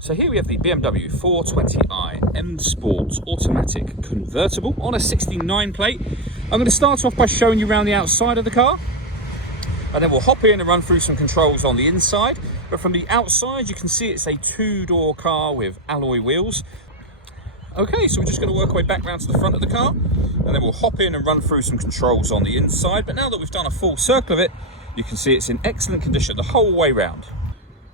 So here we have the BMW 420i M Sport automatic convertible on a 69 plate. I'm going to start off by showing you around the outside of the car, and then we'll hop in and run through some controls on the inside. But from the outside you can see it's a two-door car with alloy wheels. Okay, so we're just going to work our way back round to the front of the car, and then we'll hop in and run through some controls on the inside. But now that we've done a full circle of it, you can see it's in excellent condition the whole way round.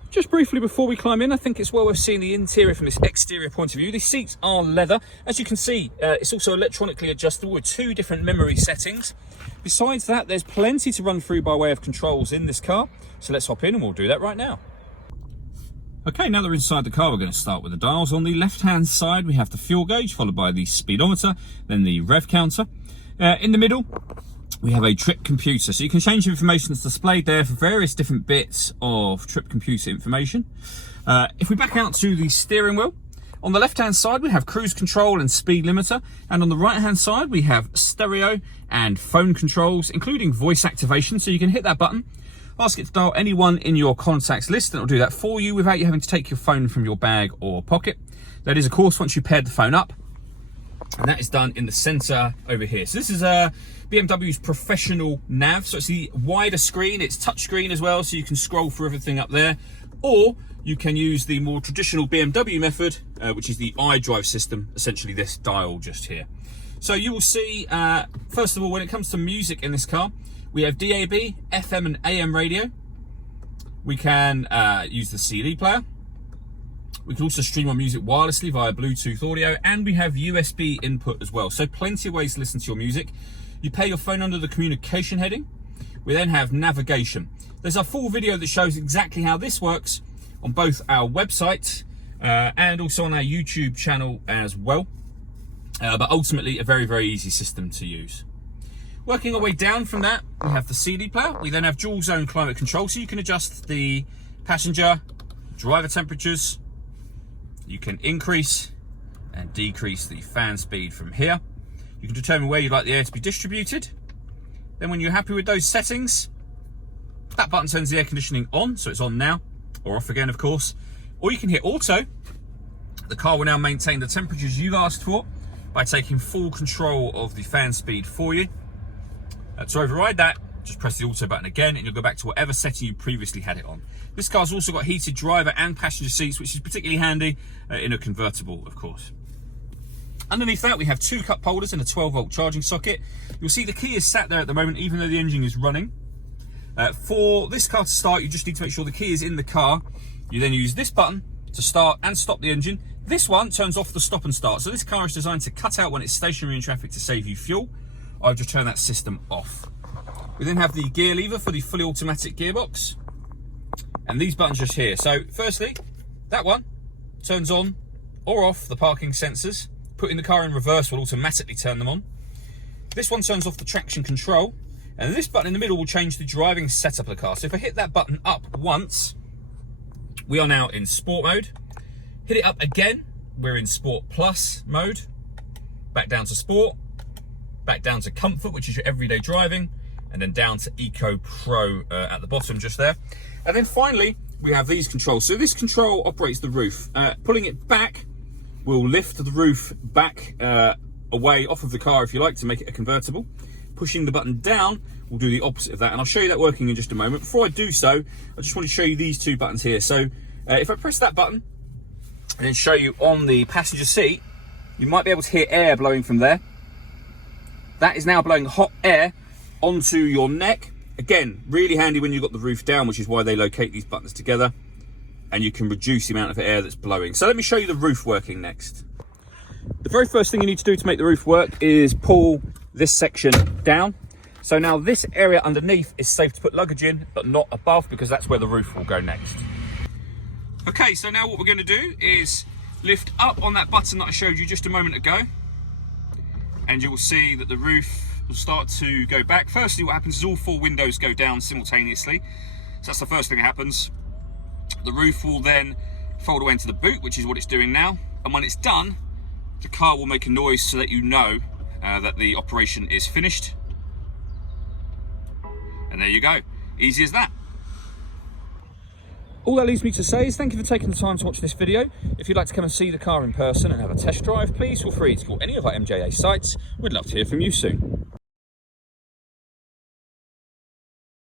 Just briefly before we climb in, I think it's well worth seeing the interior from this exterior point of view. These seats are leather. As you can see, it's also electronically adjustable with two different memory settings. Besides that, there's plenty to run through by way of controls in this car. So let's hop in and we'll do that right now. Okay, now that we're inside the car, we're going to start with the dials. On the left-hand side, we have the fuel gauge, followed by the speedometer, then the rev counter. In the middle, we have a trip computer, so you can change the information that's displayed there for various different bits of trip computer information. If we back out to the steering wheel, on the left hand side we have cruise control and speed limiter, and on the right hand side we have stereo and phone controls, including voice activation, so you can hit that button, ask it to dial anyone in your contacts list, and it'll do that for you without you having to take your phone from your bag or pocket. That is, of course, once you paired the phone up, and that is done in the center over here. So this is BMW's professional nav, so it's the wider screen, it's touchscreen as well, so you can scroll through everything up there, or you can use the more traditional BMW method, which is the Idrive system, essentially this dial just here. So you will see, first of all, when it comes to music in this car, we have DAB, FM and AM radio. We can use the CD player. We can also stream our music wirelessly via Bluetooth audio, and we have USB input as well. So plenty of ways to listen to your music. You pair your phone under the communication heading. We then have navigation. There's a full video that shows exactly how this works on both our website and also on our YouTube channel as well. But ultimately a very, very easy system to use. Working our way down from that, we have the CD player. We then have dual zone climate control, so you can adjust the passenger, driver temperatures. You can increase and decrease the fan speed from here. You can determine where you'd like the air to be distributed. Then when you're happy with those settings, that button turns the air conditioning on, so it's on now, or off again, of course. Or you can hit auto. The car will now maintain the temperatures you've asked for by taking full control of the fan speed for you. To override that, just press the auto button again and you'll go back to whatever setting you previously had it on. This car's also got heated driver and passenger seats, which is particularly handy in a convertible, of course. Underneath that, we have two cup holders and a 12-volt charging socket. You'll see the key is sat there at the moment, even though the engine is running. For this car to start, you just need to make sure the key is in the car. You then use this button to start and stop the engine. This one turns off the stop and start. So this car is designed to cut out when it's stationary in traffic to save you fuel. I've just turned that system off. We then have the gear lever for the fully automatic gearbox. And these buttons just here. So firstly, that one turns on or off the parking sensors. Putting the car in reverse will automatically turn them on. This one turns off the traction control. And this button in the middle will change the driving setup of the car. So if I hit that button up once, we are now in sport mode. Hit it up again, we're in sport plus mode. Back down to sport. Back down to comfort, which is your everyday driving, and then down to Eco Pro at the bottom just there. And then finally, we have these controls. So this control operates the roof. Pulling it back will lift the roof back away off of the car if you like to make it a convertible. Pushing the button down will do the opposite of that, and I'll show you that working in just a moment. Before I do so, I just want to show you these two buttons here. So if I press that button and then show you on the passenger seat, you might be able to hear air blowing from there. That is now blowing hot air onto your neck. Again, really handy when you've got the roof down, which is why they locate these buttons together, and you can reduce the amount of air that's blowing. So let me show you the roof working next. The very first thing you need to do to make the roof work is pull this section down. So now this area underneath is safe to put luggage in, but not above, because that's where the roof will go next. Okay, so now what we're going to do is lift up on that button that I showed you just a moment ago, and you will see that the roof will start to go back. Firstly, what happens is all four windows go down simultaneously. So that's the first thing that happens. The roof will then fold away into the boot, which is what it's doing now. And when it's done, the car will make a noise to let you know that the operation is finished. And there you go. Easy as that. All that leaves me to say is thank you for taking the time to watch this video. If you'd like to come and see the car in person and have a test drive, please feel free to call any of our MJA sites. We'd love to hear from you soon.